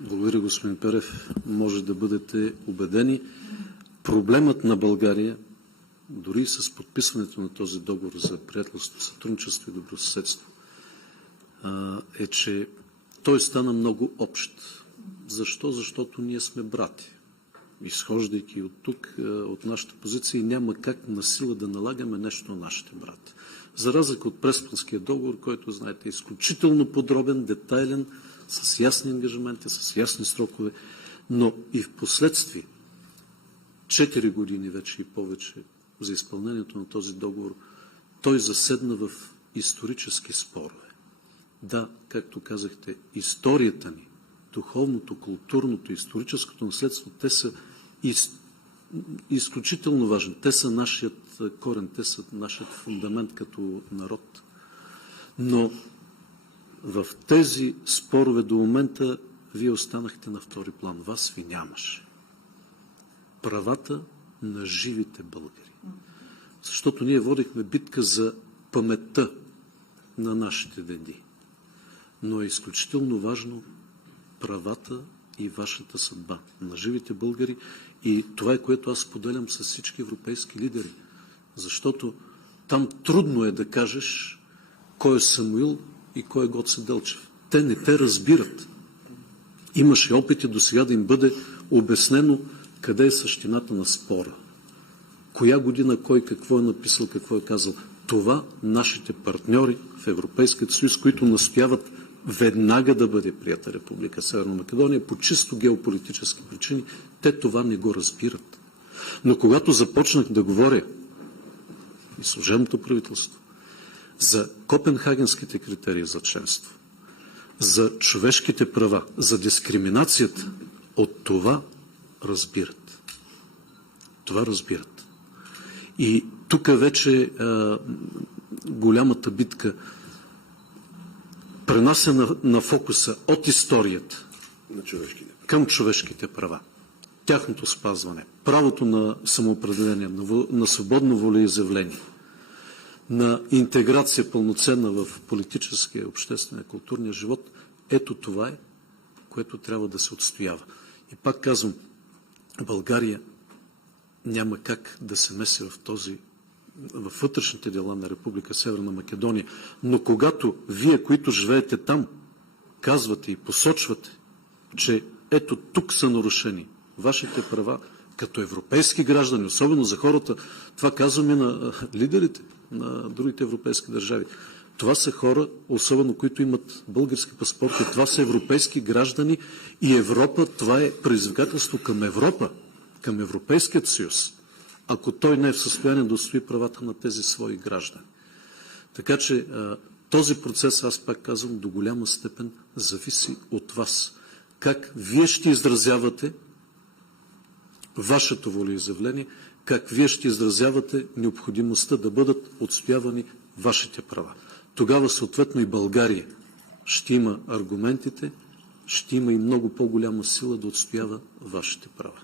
Благодаря, господин Перев. Може да бъдете убедени. Проблемът на България, дори с подписването на този договор за приятелство, сътрудничество и добросъседство, е, че той стана много общ. Защо? Защото ние сме брати. Изхождайки от тук, от нашата позиция, няма как на сила да налагаме нещо на нашите брати. За разлика от Преспанския договор, който, знаете, е изключително подробен, детайлен, с ясни ангажименти, с ясни срокове, но и в последствие, 4 години вече и повече за изпълнението на този договор, той заседна в исторически спорове. Да, както казахте, историята ни, духовното, културното, историческото наследство, те са изключително важни. Те са нашият корен, те са нашият фундамент като народ. Но в тези спорове до момента вие останахте на втори план. Вас ви нямаше. Правата на живите българи. Защото ние водихме битка за паметта на нашите деди. Но е изключително важно правата и вашата съдба на живите българи. И това е, което аз споделям с всички европейски лидери. Защото там трудно е да кажеш кой е Самуил и кой е Гоце Делчев. Те не те разбират. Имаше опити до сега да им бъде обяснено къде е същината на спора. Коя година кой какво е написал, какво е казал. Това нашите партньори в Европейския съюз, които настояват веднага да бъде прията Република Северна Македония по чисто геополитически причини, те това не го разбират. Но когато започнах да говоря и служебното правителство за копенхагенските критерии за членство, за човешките права, за дискриминацията, от това разбират. Това разбират. И тук вече голямата битка пренася на фокуса от историята към човешките права. Тяхното спазване, правото на самоопределение, на свободно волеизявление, на интеграция пълноценна в политическия, обществения, културния живот, ето това е, което трябва да се отстоява. И пак казвам, България няма как да се меси във вътрешните дела на Република Северна Македония. Но когато вие, които живеете там, казвате и посочвате, че ето тук са нарушени вашите права като европейски граждани, особено за хората, това казваме на лидерите на другите европейски държави. Това са хора, особено които имат български паспорти, това са европейски граждани и Европа, това е предизвикателство към Европа, към Европейският съюз, ако той не е в състояние да отстои правата на тези свои граждани. Така че този процес, аз пак казвам, до голяма степен зависи от вас. Как вие ще изразявате вашето волеизявление, как вие ще изразявате необходимостта да бъдат отстоявани вашите права. Тогава съответно и България ще има аргументите, ще има и много по-голяма сила да отстоява вашите права.